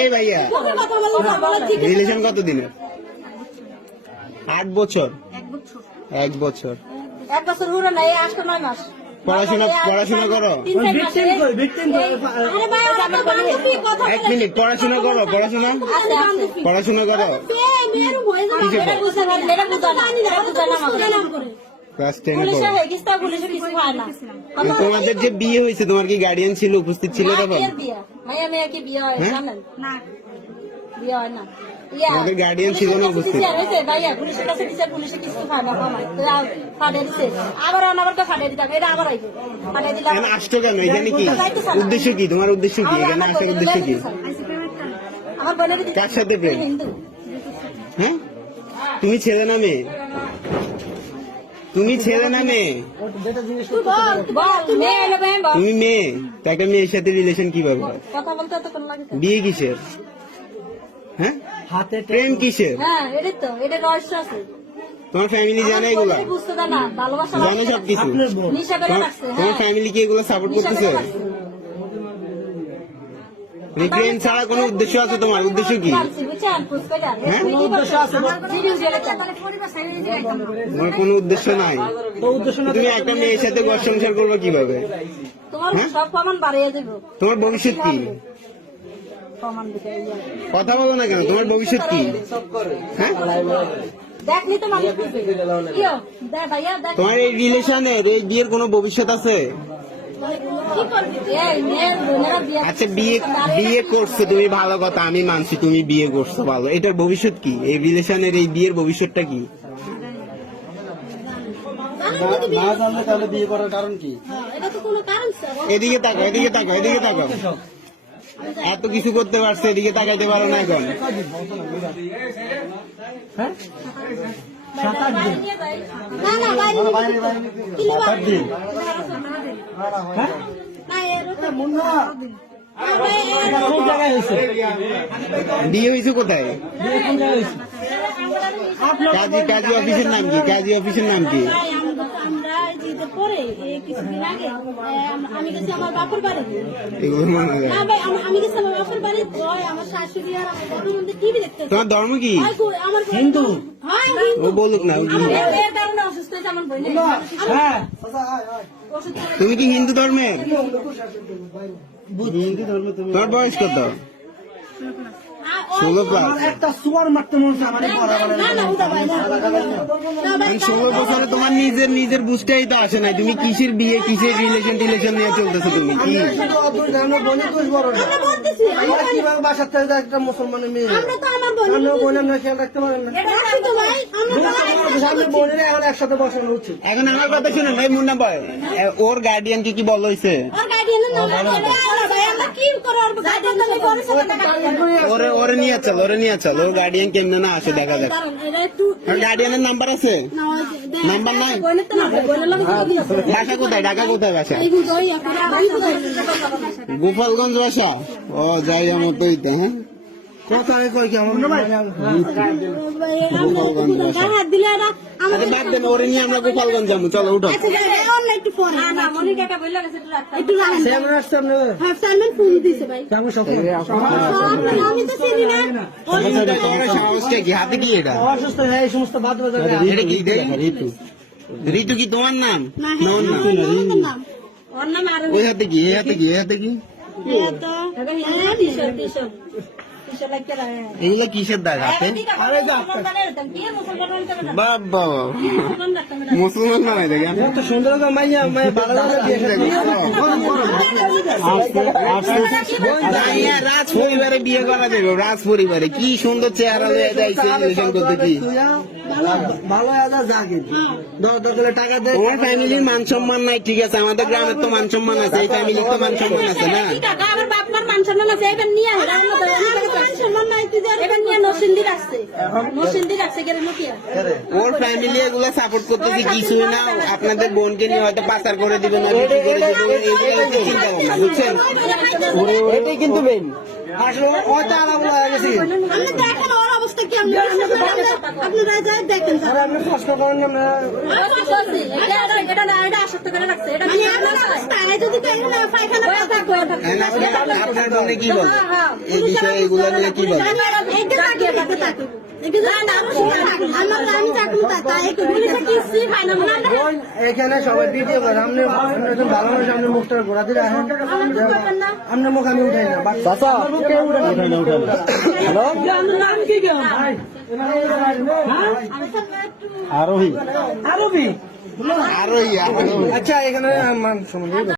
এই ভাইয়া রিলেশন কত দিনের? 8 বছর। 1 বছর। 1 বছর হলো না, এই 8-9 মাস। পড়াশোনা করো? 1 মিনিট, পড়াশোনা করো? পড়াশোনা করো? ক্লাস 10 তোমাদের যে বিয়ে হয়েছে, তোমার কি গার্ডিয়ান ছিল, উপস্থিত ছিল তখন? আমাদের গার্ডিয়ান ছিল না উপস্থিত? আসতো কেন এখানে? কি উদ্দেশ্য, কি তোমার উদ্দেশ্য, কি এখানে আসার উদ্দেশ্য কি? কার সাথে প্রেম? হ্যাঁ, তুমি ছেলে না মেয়ে? তুমি ছেলে না মেয়ে? তুমি মেয়ে, তো একটা মেয়ের সাথে রিলেশন কিভাবে? বিয়ে কিসের? হ্যাঁ, প্রেম কিসের? তোমার ফ্যামিলি জানে এগুলা? জানে সবকিছু? তোমার ফ্যামিলি কি এগুলো সাপোর্ট করতেছে? প্রেম ছাড়া কোনো উদ্দেশ্য আছে তোমার? উদ্দেশ্য কি? তোমার কোনো উদ্দেশ্য নাই? তুমি একটা মেয়ের সাথে ঘর সংসার করবে কিভাবে? তোমার ভবিষ্যৎ কি? কথা বলো না কেন? তোমার ভবিষ্যৎ কি? হ্যাঁ, তোমার এই রিলেশনের, এই বিয়ের কোনো ভবিষ্যৎ আছে? আচ্ছা, বিয়ে করছো তুমি, ভালো কথা, আমি মানছি তুমি বিয়ে করছো, ভালো। এটার ভবিষ্যৎ কি? এই রিলেশনের এই বিয়ের ভবিষ্যৎটা কি? তাহলে বিয়ে করার কারণ কি? এদিকে তাকাও, এদিকে তাকাও, এদিকে তাকাও। এত কিছু করতে পারছে, এদিকে তাকাইতে পারো না এখন? বিয়ে হয়েছে কোথায়? কাজী অফিসের নাম কি? কাজী অফিসের নাম কি? তোমার ধর্ম কি? হিন্দু। ও বলুক না। তুমি কি হিন্দু ধর্মের? তোমার বয়স কত? 16+। একটা সুয়ার মারতে মনে হচ্ছে আমার 16 বছরে তোমার নিজের বুঝতেই তো আসে নাই। তুমি কিসের বিয়ে, কিসের রিলেশন নিয়ে চলতেছো? তুমি কি কিভাবে বাসার থেকে একটা মুসলমানের মেয়ে খেয়াল রাখতে পারেন না? বোনের এখন একসাথে বসানো উচিত। এখন আমার কথা শুনে ভাই, মুন্না ভাই, ওর গার্ডিয়ান কি বল হয়েছে? ওরে নিয়ে চল, ওর গার্ডিয়ান কেমন না আসে দেখা যাক। গার্ডিয়ানের নাম্বার আছে? নাম্বার নাই? বাসা কোথায়? ঢাকা কোথায় বাসা? গোপালগঞ্জ বাসা? ও, যাই আমার তো হ্যাঁ। ওরে নিয়ে আমরা গোপালগঞ্জ যাবো, চলো উঠো। হাতে কি এটা? ঋতু কি তোমার নাম? ওই হাতে কি? এই হাতে কি? এগুলো কিসের দাগ হাতে? বাবা, মুসলমান বানাই দেখেন। সুন্দর রাজ পরিবারে বিয়ে করা যাবে? রাজ পরিবারে কি সুন্দর চেহারা হয়ে যাইছে করতে। কি ভালো টাকা দেয়? তোমার ফ্যামিলির মান সম্মান নাই, ঠিক আছে, আমাদের গ্রামের তো মান সম্মান আছে, এই ফ্যামিলির তো মান সম্মান আছে না? ওর ফ্যামিলি এগুলো সাপোর্ট করতেছে কিছুই না। আপনাদের বোনকে নিয়ে হয়তো পাচার করে দিবে না, চিন্তা ভাবনা, বুঝছেন? এটাই কিন্তু মেইন। আসলে হয়তো আলাদা হয়ে গেছে। কথা কি আপনারা যাই দেখেন আর আপনি কষ্ট করেন না এটা আসক্ত করে রাখছে এটা যদি পায়খানা আপনার বলে কি বলে এই বিষয়ে এগুলো নিয়ে কি বলে এখানে সবাই ভিডিও করে আপনি একজন ভালো মানুষ আপনার মুখটা ঘোরা দিয়ে রাখেন আপনার মুখ আমি উঠাই না আরোহী আচ্ছা এখানে